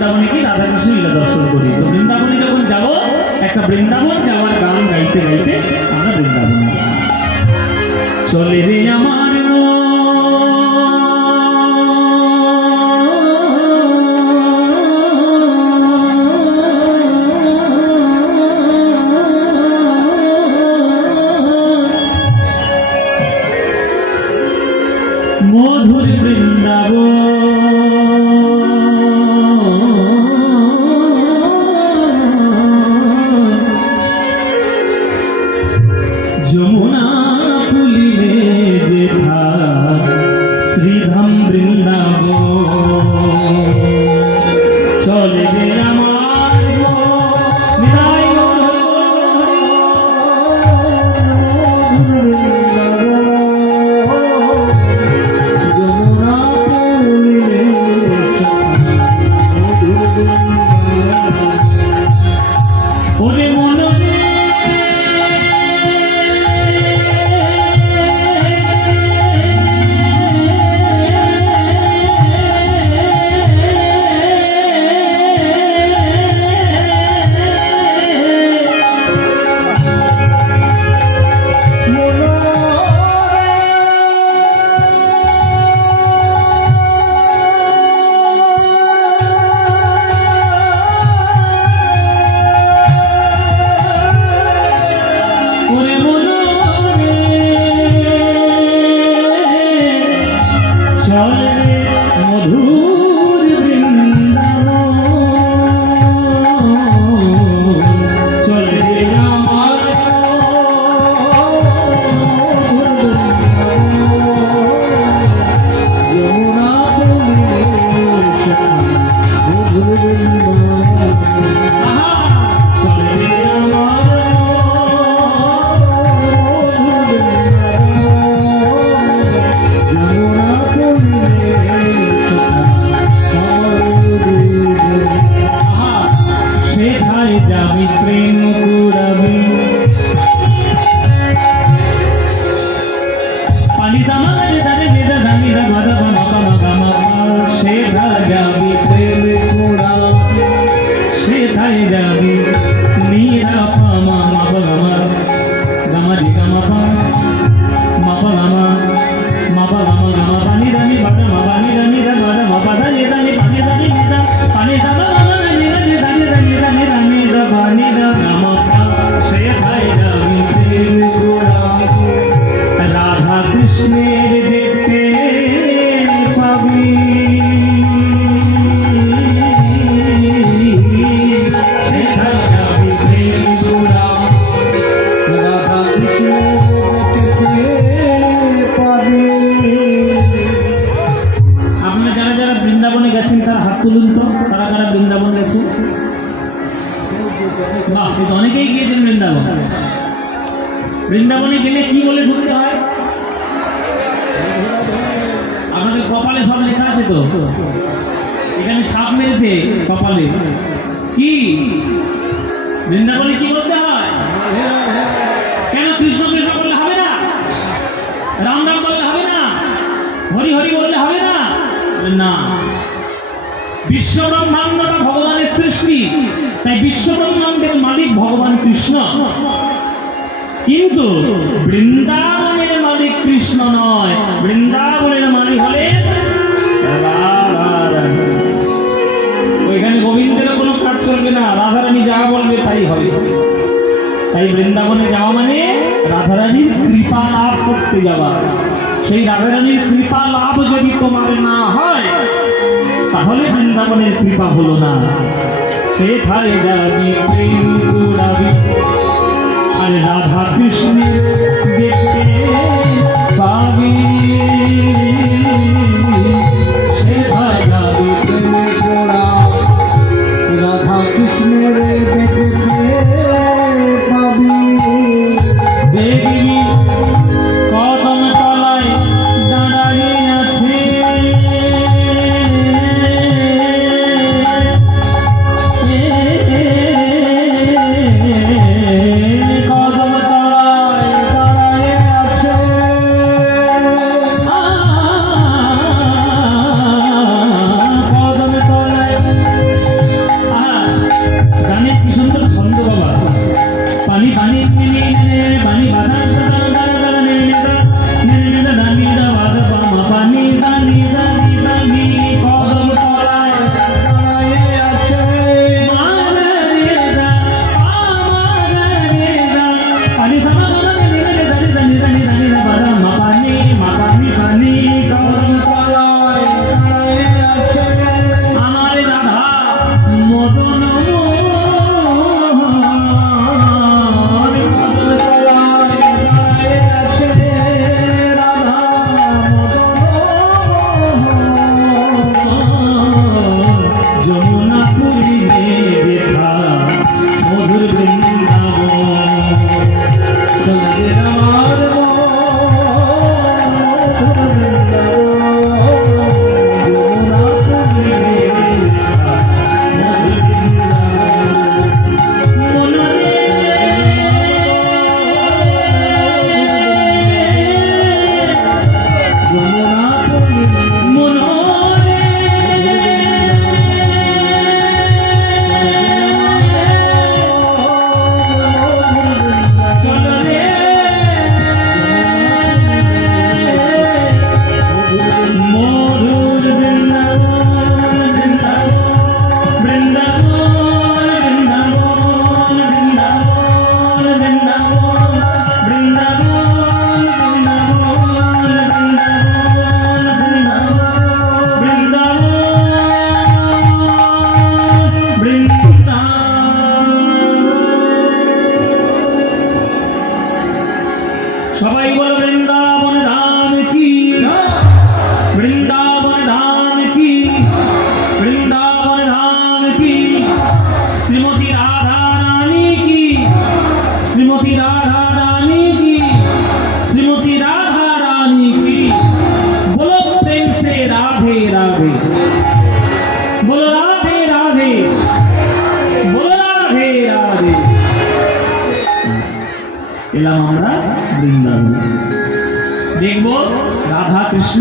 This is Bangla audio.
বৃন্দাবনে কি রাধাকৃষ্ণ লীলা দর্শন করি। তো বৃন্দাবনে যখন যাব, একটা বৃন্দাবন যাওয়ার গান গাইতে গাইতে আমরা বৃন্দাবনে চলে রে আমার মধুর বৃন্দাবন, যমুনা ফুলিলে যেথা শ্রীধাম বৃন্দাবন, চলে গে আমার নিরাই অনেকেই গিয়েছেন বৃন্দাবন। বৃন্দাবনে গেলে কি বলে ঢুকতে হয়? আপনাদের কপালে সব লেখা আছে তো, এখানে ছাপ মেরেছে কপালে। কি বৃন্দাবনে কি বলতে হয়? কেন কৃষ্ণ কৃষ্ণ বললে হবে না? রাম রাম বললে হবে না? হরি হরি বললে হবে না? না, বিশ্ব ব্রহ্মাণ্ডটা ভগবানের সৃষ্টি, তাই বিশ্ব ব্রহ্মাণ্ডের মালিক ভগবান কৃষ্ণ, কিন্তু বৃন্দাবনের মালিক কৃষ্ণ নয়। বৃন্দাবনের মালিক হলে ওইখানে গোবিন্দের কোনো কাজ চলবে না, রাধারানী যা বলবে তাই হবে। তাই বৃন্দাবনে যাওয়া মানে রাধারানীর কৃপা লাভ করতে যাওয়া। সেই রাধারানীর কৃপা লাভ যদি তোমার না হয় তাহলে বৃন্দাবনের কৃপা হলো না। সেখানে যাবি প্রেম কুড়াবি আর রাধা কৃষ্ণের দেখতে পাবি। সেখানে যাবি প্রেম কুড়া রাধা কৃষ্ণের দেখতে পাবি। দেখবি কদম তলায় দাঁড়াই আছে কদম তলায় দাঁড়ায় श्रीमती राधा रानी की, श्रीमती राधा रानी की, श्रीमती राधा रानी की। बोलो प्रेम से राधे राधे, बोलो राधे राधे, बोलो राधे राधे। এলাম আমরা বৃন্দাবন, দেখবো রাধা কৃষ্ণের